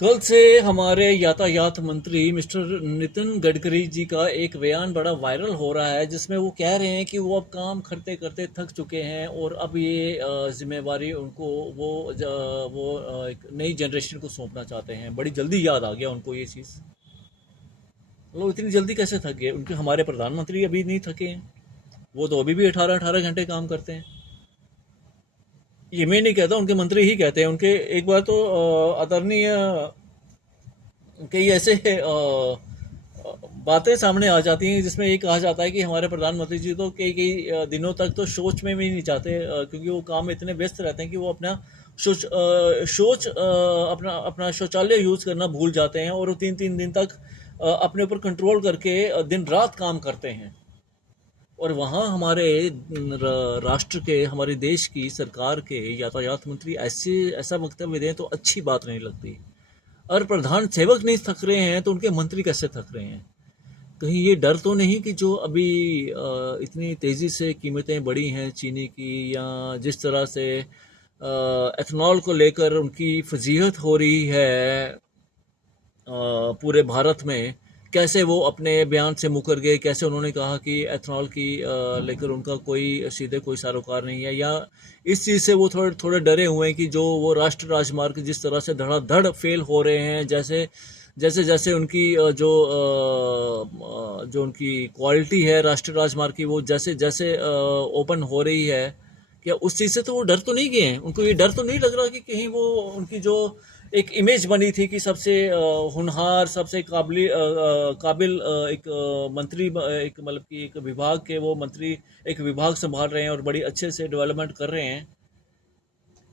कल से हमारे यातायात मंत्री मिस्टर नितिन गडकरी जी का एक बयान बड़ा वायरल हो रहा है, जिसमें वो कह रहे हैं कि वो अब काम करते करते थक चुके हैं और अब ये जिम्मेवारी उनको एक नई जनरेशन को सौंपना चाहते हैं। बड़ी जल्दी याद आ गया उनको ये चीज़। मतलब इतनी जल्दी कैसे थक गए? उनके हमारे प्रधानमंत्री अभी नहीं थके हैं। वो तो अभी भी 18-18 घंटे काम करते हैं। ये मैं नहीं कहता, उनके मंत्री ही कहते हैं। उनके एक बार तो आदरणीय कई ऐसे बातें सामने आ जाती हैं जिसमें ये कहा जाता है कि हमारे प्रधानमंत्री जी तो कई कई दिनों तक तो शौच में भी नहीं जाते, क्योंकि वो काम में इतने व्यस्त रहते हैं कि वो अपना अपना अपना शौचालय यूज़ करना भूल जाते हैं, और वो 3-3 दिन तक अपने ऊपर कंट्रोल करके दिन रात काम करते हैं। और वहाँ हमारे राष्ट्र के, हमारे देश की सरकार के यातायात मंत्री ऐसा वक्तव्य दें तो अच्छी बात नहीं लगती। अगर प्रधान सेवक नहीं थक रहे हैं तो उनके मंत्री कैसे थक रहे हैं? कहीं ये डर तो नहीं कि जो अभी इतनी तेज़ी से कीमतें बढ़ी हैं चीनी की, या जिस तरह से एथनॉल को लेकर उनकी फजीहत हो रही है पूरे भारत में, कैसे वो अपने बयान से मुकर गए? कैसे उन्होंने कहा कि एथनॉल की लेकर उनका कोई सरोकार नहीं है, या इस चीज़ से वो थोड़े थोड़े डरे हुए हैं कि जो वो राष्ट्रीय राजमार्ग जिस तरह से धड़ाधड़ फेल हो रहे हैं, जैसे जैसे जैसे उनकी जो उनकी क्वालिटी है राष्ट्रीय राजमार्ग की, वो जैसे जैसे ओपन हो रही है, क्या उस चीज़ से तो वो डर तो नहीं गए हैं? उनको ये डर तो नहीं लग रहा कि कहीं वो उनकी जो एक इमेज बनी थी कि सबसे होनहार, सबसे काबिल एक मंत्री, एक मतलब कि एक विभाग के वो मंत्री एक विभाग संभाल रहे हैं और बड़ी अच्छे से डेवलपमेंट कर रहे हैं।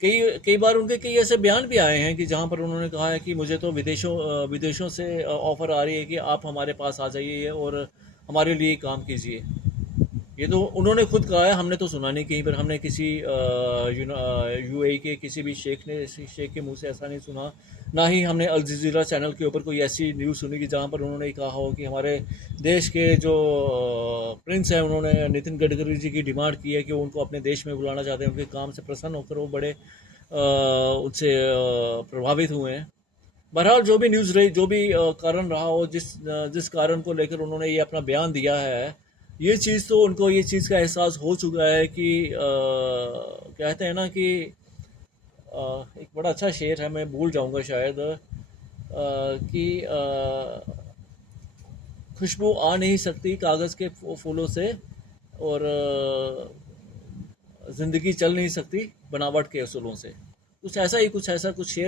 कई कई बार उनके कई ऐसे बयान भी आए हैं कि जहां पर उन्होंने कहा है कि मुझे तो विदेशों से ऑफर आ रही है कि आप हमारे पास आ जाइए और हमारे लिए काम कीजिए। ये तो उन्होंने खुद कहा है, हमने तो सुना नहीं कहीं पर। हमने किसी यूएई के किसी भी शेख के मुंह से ऐसा नहीं सुना। ना ही हमने अल जज़ीरा चैनल के ऊपर कोई ऐसी न्यूज़ सुनी कि जहां पर उन्होंने कहा हो कि हमारे देश के जो प्रिंस हैं, उन्होंने नितिन गडकरी जी की डिमांड की है कि वो उनको अपने देश में बुलाना चाहते हैं। उनके काम से प्रसन्न होकर वो बड़े उससे प्रभावित हुए हैं। बहरहाल जो भी न्यूज़ रही, जो भी कारण रहा हो, जिस कारण को लेकर उन्होंने ये अपना बयान दिया है, ये चीज़ तो उनको ये चीज़ का एहसास हो चुका है कि कहते हैं ना कि एक बड़ा अच्छा शेर है, मैं भूल जाऊंगा शायद, कि खुशबू आ नहीं सकती कागज़ के फूलों से, और ज़िंदगी चल नहीं सकती बनावट के असूलों से। कुछ ऐसा ही, कुछ ऐसा कुछ शेर